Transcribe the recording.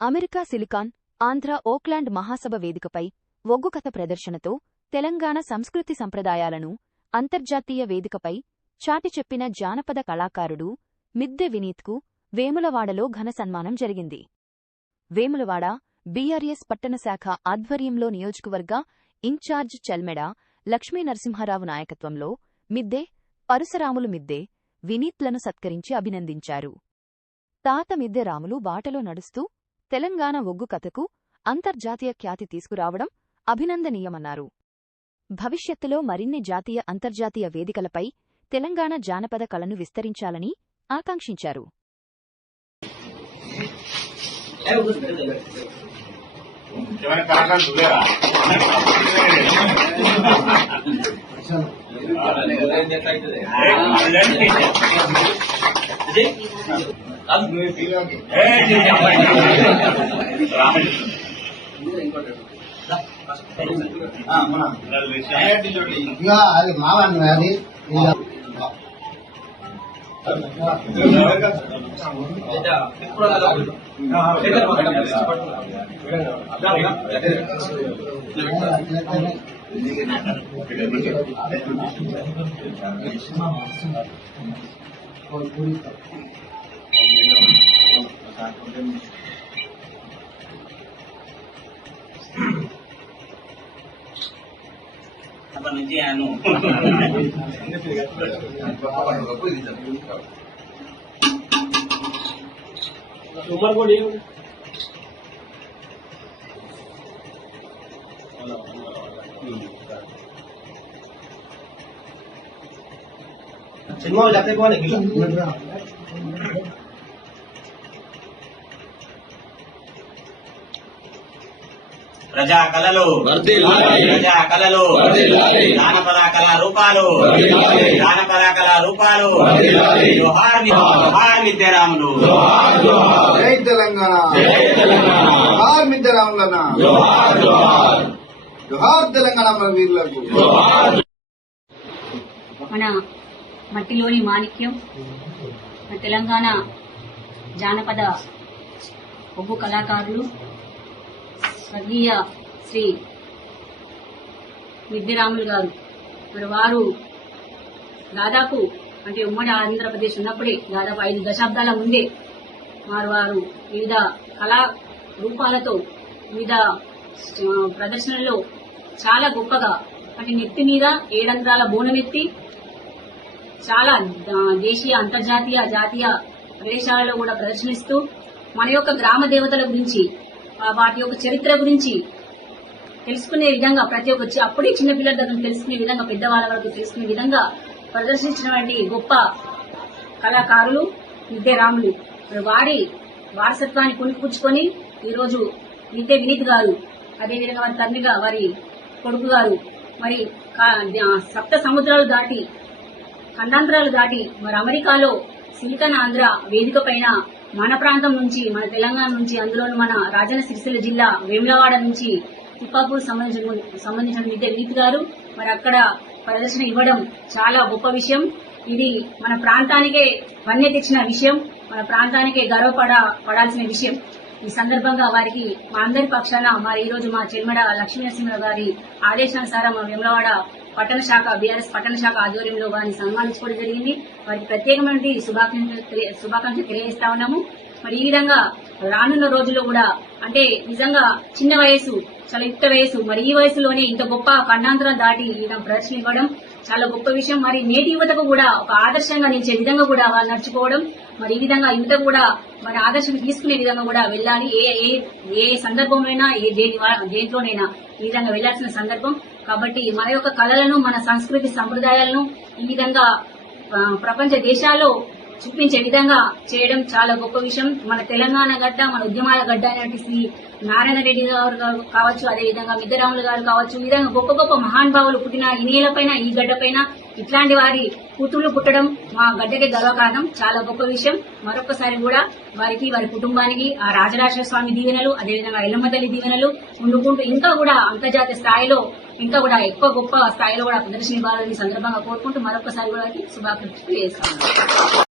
America silicon Andhra Oakland మహాసభ వేదికపై ఒగ్గు కథ ప్రదర్శనతో తెలంగాణ సంస్కృతి సంప్రదాయాలను అంతర్జాతీయ వేదికపై చాటి చెప్పిన జానపద కళాకారుడు మిద్దె వినీత్కు వేములవాడలో ఘన సన్మానం జరిగింది. వేములవాడ బీఆర్ఎస్ పట్టణ శాఖ ఆధ్వర్యంలో నియోజకవర్గ ఇన్ఛార్జ్ చెల్మెడ లక్ష్మీనరసింహారావు నాయకత్వంలో మిద్దె, పరశురాములు మిద్దె, వినీత్లను సత్కరించి అభినందించారు. తాత మిద్దె రాములు బాటలో నడుస్తూ తెలంగాణ ఒగ్గు కథకు అంతర్జాతీయ ఖ్యాతి తీసుకురావడం అభినందనీయమన్నారు. భవిష్యత్తులో మరిన్ని జాతీయ అంతర్జాతీయ వేదికలపై తెలంగాణ జానపద కళను విస్తరించాలని ఆకాంక్షించారు. అది మావాడిని అది నుంచి ఆయన సినిమా చెప్పే ప్రజా కళలు జానపద కళా రూపాలు జోహార్ మిద్దె రాములు, జై తెలంగాణ, జోహార్ మిద్దె రాములన్న, జోహార్ తెలంగాణ మన వీరులకు. మన మట్టిలోని మాణిక్యం, మన తెలంగాణ జానపద ఒగ్గు కళాకారులు స్వర్గీయ శ్రీ మిద్దె రాములు గారు. మరి వారు దాదాపు అంటే ఉమ్మడి ఆంధ్రప్రదేశ్ ఉన్నప్పుడే దాదాపు 5 దశాబ్దాల ముందే వారు వివిధ కళా రూపాలతో వివిధ ప్రదర్శనల్లో చాలా గొప్పగా అంటే నెత్తి మీద 7 అంతరాల బోనమెత్తి చాలా దేశీయ అంతర్జాతీయ జాతీయ ప్రదేశాలలో కూడా ప్రదర్శనిస్తూ మన యొక్క గ్రామ దేవతల గురించి వాటి యొక్క చరిత్ర గురించి తెలుసుకునే విధంగా ప్రతి ఒక్క అప్పుడే చిన్నపిల్లల దగ్గర తెలుసుకునే విధంగా పెద్దవాళ్ళ వరకు తెలుసుకునే విధంగా ప్రదర్శించినటువంటి గొప్ప కళాకారులు మిద్దె రాములు. వారి వారసత్వాన్ని పుణికిపుచ్చుకొని ఈరోజు మిద్దె వినీత్ గారు, అదేవిధంగా వారి తండ్రిగా వారి కొడుకు గారు మరి సప్త సముద్రాలు దాటి ఖండాంతరాలు దాటి మరి అమెరికాలో సిలికాన్ ఆంధ్ర వేదిక పైన మన ప్రాంతం నుంచి మన తెలంగాణ నుంచి అందులోని మన రాజన్న సిరిసిల్ల జిల్లా వేములవాడ నుంచి తిప్పాపూర్ సంబంధించిన మిద్దె వినీత్ గారు మరి అక్కడ ప్రదర్శన ఇవ్వడం చాలా గొప్ప విషయం. ఇది మన ప్రాంతానికే వన్య తెచ్చిన విషయం, మన ప్రాంతానికే గర్వపడాల్సిన విషయం. ఈ సందర్భంగా వారికి మా అందరి పక్షాన మరి ఈ రోజు మా చెల్మెడ లక్ష్మీనరసింహరావు గారి ఆదేశానుసారం వేములవాడ పట్టణ శాఖ బీఆర్ఎస్ పట్టణ శాఖ ఆధ్వర్యంలో వారిని సన్మానించుకోవడం జరిగింది. వారికి ప్రత్యేకమైన శుభాకాంక్షలు తెలియజేస్తా ఉన్నాము. మరి ఈ విధంగా రానున్న రోజుల్లో కూడా అంటే నిజంగా చిన్న వయసు, చాలా యుక్త వయసు, మరి ఈ వయసులోనే ఇంత గొప్ప ఖండాంతరం దాటి ప్రదర్శన ఇవ్వడం చాలా గొప్ప విషయం. మరి నేటి యువతకు కూడా ఒక ఆదర్శంగా నిలిచే విధంగా కూడా వాళ్ళు నడుచుకోవడం, మరి ఈ విధంగా యువత కూడా మరి ఆదర్శం తీసుకునే విధంగా కూడా వెళ్ళాలి. ఏ సందర్భంలోనైనా దేంట్లోనైనా ఈ విధంగా వెళ్లాల్సిన సందర్భం. కాబట్టి మన యొక్క కళలను మన సంస్కృతి సంప్రదాయాలను ఈ విధంగా ప్రపంచ దేశాల్లో చూపించే విధంగా చేయడం చాలా గొప్ప విషయం. మన తెలంగాణ గడ్డ, మన ఉద్యమాల గడ్డ అనేటువంటి శ్రీ నారాయణ రెడ్డి గారు కావచ్చు, అదేవిధంగా మిద్దె రాములు గారు కావచ్చు, ఈ విధంగా గొప్ప గొప్ప మహానుభావులు పుట్టిన ఈ నేలపైన ఈ గడ్డపైన ఇట్లాంటి వారి కూతుళ్లు పుట్టడం మా గడ్డకే గర్వకారణం, చాలా గొప్ప విషయం. మరొకసారి కూడా వారికి వారి కుటుంబానికి ఆ రాజరాజేశ్వర స్వామి దీవెనలు, అదేవిధంగా ఎల్లమ్మ తల్లి దీవెనలు ఉండుకుంటూ ఇంకా కూడా అంతర్జాతీయ స్థాయిలో ఇంకా కూడా ఎక్కువ గొప్ప స్థాయిలో కూడా ప్రదర్శన ఇవ్వాలని సందర్భంగా కోరుకుంటూ మరొకసారి కూడా శుభాకాంక్షలు తెలియజేస్తాను.